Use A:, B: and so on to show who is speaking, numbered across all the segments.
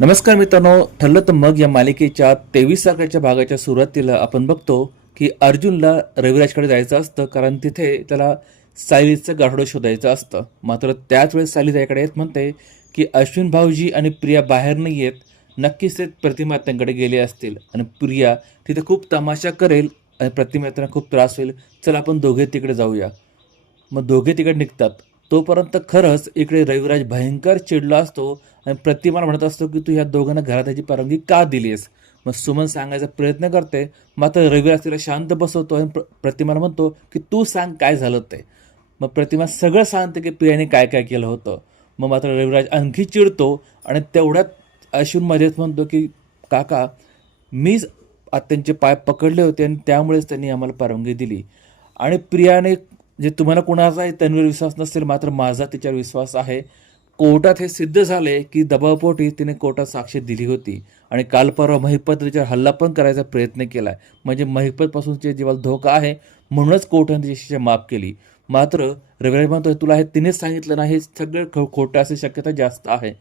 A: नमस्कार मित्रांनो ठरलं तर मग या मालिकेच्या तेवीस तारखेच्या भागाच्या सुरुवातीला आपण बघतो की अर्जुनला रविराजकडे जायचं असतं कारण तिथे त्याला सायलीचं गाठोडं शोधायचं असतं. मात्र त्याच वेळेस सायली त्याकडे येत म्हणते की अश्विन भाऊजी आणि प्रिया बाहेर नाही येत नक्कीच ते प्रतिमा त्यांकडे गेले असतील. आणि प्रिया तिथे खूप तमाशा करेल आणि प्रतिमा त्यांना खूप त्रास होईल. चला आपण दोघे तिकडे जाऊया. मग दोघे तिकडे निघतात. तोपर्यंत खरंच इकडे रविराज भयंकर चिडला असतो आणि प्रतिमाला म्हणत असतो की तू ह्या दोघांना घरात याची परवानगी का दिलीस मग सुमन सांगायचा प्रयत्न करते मात्र रविराज तिला शांत बसवतो आणि प्र प्रतिमाला म्हणतो की तू सांग काय झालं ते. मग प्रतिमा सगळं सांगते की प्रियाने काय काय केलं होतं. मग मात्र रविराज आणखी चिडतो आणि तेवढ्यात अश्विनमध्येच म्हणतो की काका मीच त्यांचे पाय पकडले होते आणि त्यामुळेच त्यांनी आम्हाला परवानगी दिली. आणि प्रियाने जे तुम्हाला कोणाचाही त्यांवर विश्वास नसेल मात्र माझा तिच्यावर विश्वास आहे. कोर्टात हे सिद्ध झाले की दबावपोटी तिने कोर्टात साक्ष दिली होती आणि काल परवा महिपत तिच्यावर हल्ला पण करायचा प्रयत्न केला. म्हणजे महिपतपासूनचे जीवाला धोका आहे म्हणूनच कोर्टाने तिची शिक्षा माफ केली. मात्र रविराज म्हणतो तुला हे तिनेच सांगितलं नाही हे सगळं खो खोटं असण्याची शक्यता जास्त आहे.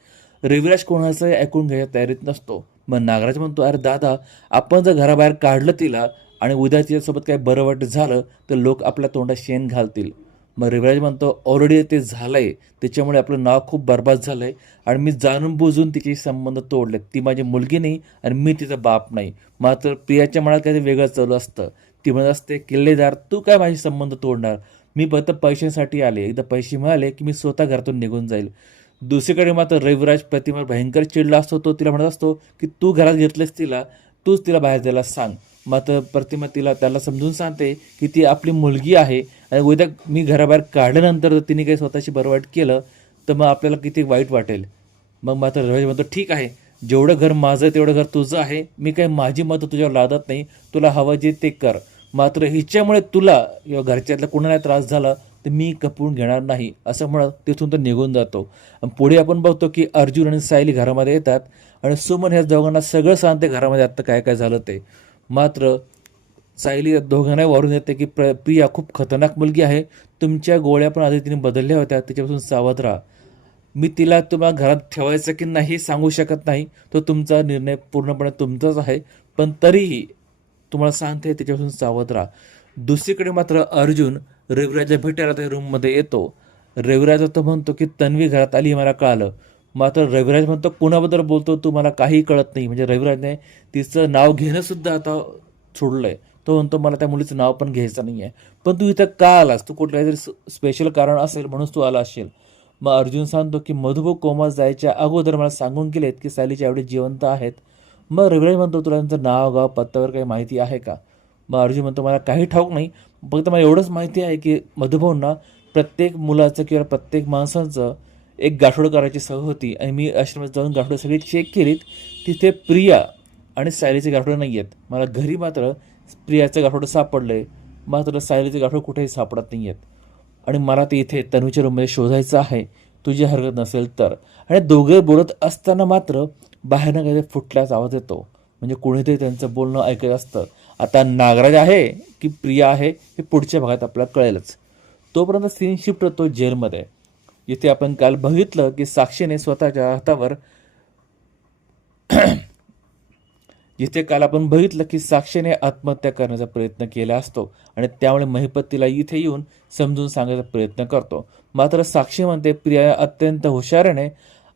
A: रविराज कोणाचंही ऐकून घ्यायच्या तयारीत नसतो. मग नागराज म्हणतो अरे दादा आपण जर घराबाहेर काढलं तिला आणि उद्या तिच्यासोबत काही बरं वाईट झालं तर लोक आपल्या तोंडात शेण घालतील. मग रविराज म्हणतो ऑलरेडी ते झालं आहे त्याच्यामुळे आपलं नाव खूप बरबाद आहे आणि मी जाणून बुजून तिचे संबंध तोडले ती माझी मुलगी नाही आणि मी तिचा बाप नाही. मात्र प्रियाच्या मनात काही वेगळं चालू असतं. ती म्हणत असते किल्लेदार तू काय माझे संबंध तोडणार? मी फक्त पैशांसाठी आले. एकदा पैसे मिळाले की मी स्वतः घरातून निघून जाईल. दुसरीकडे मात्र रविराज प्रतिमा भयंकर चिडला असतो. तो तिला म्हणत असतो की तू घरात घेतलेस तिला. तूच तिला बाहेर द्यायला सांग. मात्र प्रतिमा तिला त्याला समजून सांगते की ती आपली मुलगी आहे आणि उद्या मी घराबाहेर काढल्यानंतर जर तिने काही स्वतःशी बरवाट केलं तर मग आपल्याला किती वाईट वाटेल. मग मात्र रविराज म्हणतो ठीक आहे जेवढं घर माझं आहे तेवढं घर तुझं आहे. मी काही माझी मतं तुझ्यावर लादत नाही. तुला हवं जे ते कर. मात्र हिच्यामुळे तुला किंवा घरच्यातला कोणाला त्रास झाला तर मी कपून घेणार नाही. असं म्हणत तिथून तो निघून जातो. आणि पुढे आपण बघतो की अर्जुन आणि सायली घरामध्ये येतात. आणि सुमन ह्या दोघांना सगळं सांगते घरामध्ये आत्ता काय काय झालं ते. मात्र सायली या दोघांना वारून येते की प्र प्रिया खूप खतरनाक मुलगी आहे. तुमच्या गोळ्या पण आधी तिने बदलल्या होत्या. त्याच्यापासून सावध राहा. मी तिला तुम्हाला घरात ठेवायचं की नाही सांगू शकत नाही. तो तुमचा निर्णय पूर्णपणे तुमचाच आहे. पण तरीही तुम्हाला सांगते त्याच्यापासून सावध राहा. दुसरीकडे मात्र अर्जुन रविराजला भेटायला त्या रूममध्ये येतो. रविराजा तर म्हणतो की तन्वी घरात आली मला कळालं. मात्र रविराज म्हणतो कुणाबद्दल बोलतो तू? मला काही कळत नाही. म्हणजे रविराजने तिचं नाव घेणंसुद्धा आता सोडलं आहे तो म्हणतो मला त्या मुलीचं नाव पण घ्यायचं नाही आहे पण तू इथं का आलास? तू कुठलं तरी स्पेशल कारण असेल म्हणून तू आला असेल. मग अर्जुन सांगतो की मधुभाऊ कोमात जायच्या अगोदर मला सांगून गेलेत की सायलीच्या आवडी जिवंत आहेत. मग रविराज म्हणतो तुला त्यांचं नाव गाव पत्त्यावर काही माहिती आहे का? मग अर्जुन म्हणतो मला काही ठाऊक नाही. फक्त मला एवढंच माहिती आहे की मधुभाऊंना प्रत्येक मुलाचं किंवा प्रत्येक माणसाचं एक गाठोडं करायची सवय होती आणि मी आश्रमात जाऊन गाठोडं सगळी चेक केलीत. तिथे प्रिया आणि सायलीचे गाठोडं नाही आहेत. मला घरी मात्र प्रियाचं गाठोडं सापडलंय. मात्र सायलीचे गाठोडं कुठेही सापडत नाही आहेत. आणि मला ते इथे तनुच्या रूममध्ये शोधायचं आहे. तुझी हरकत नसेल तर. आणि दोघे बोलत असताना मात्र बाहेरनं काही फुटल्याच आवाज येतो. म्हणजे कोणीतरी त्यांचं बोलणं ऐकत असतं. आता नागराज आहे की प्रिया आहे हे पुढच्या भागात आपल्याला कळेलच. तोपर्यंत सीन शिफ्ट होतो जेलमध्ये. इथे आपण काल बघितलं की साक्षीने स्वतःच्या हातावर जिथे काल आपण बघितलं की साक्षीने आत्महत्या करण्याचा प्रयत्न केला असतो आणि त्यामुळे महिपतीला इथे येऊन समजून सांगायचा प्रयत्न करतो. मात्र साक्षी म्हणते प्रिया अत्यंत हुशारीने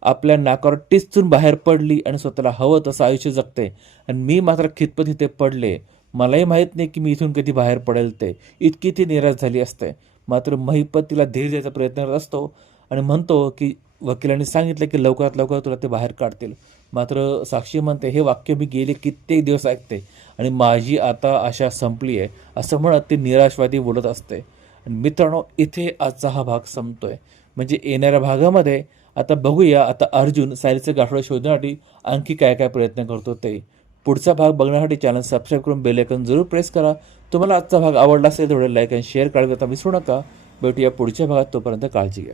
A: आपल्या नाकावर टिचून बाहेर पडली आणि स्वतःला हवं तसं आयुष्य जगते. आणि मी मात्र खितपत इथे पडले. मलाही माहीत नाही की मी इथून कधी बाहेर पडेल ते. इतकी ती निराश झाली असते. मात्र महिपत तिला धीर द्यायचा प्रयत्न करत असतो. आणि म्हणतो की वकिलांनी सांगितलं की लवकरात लवकर तुला ते बाहेर काढतील. मात्र साक्षी म्हणते हे वाक्य मी गेले कित्येक दिवस ऐकते आणि माझी आता आशा संपली आहे असं म्हणत ती निराशवादी बोलत असते. आणि मित्रांनो इथे आजचा हा भाग संपतोय. म्हणजे येणाऱ्या भागामध्ये आता बघूया आता अर्जुन सायलीचं गाठोडं शोधण्यासाठी आणखी काय काय प्रयत्न करतो ते. पुढचा भाग बघण्यासाठी चॅनल सबस्क्राईब करून बेल आयकॉन जरूर प्रेस करा. तुम्हाला आजचा भाग आवडला असेल तेवढे लाईक आणि शेअर करता विसरू नका. भेटूया पुढच्या भागात तोपर्यंत काळजी घ्या.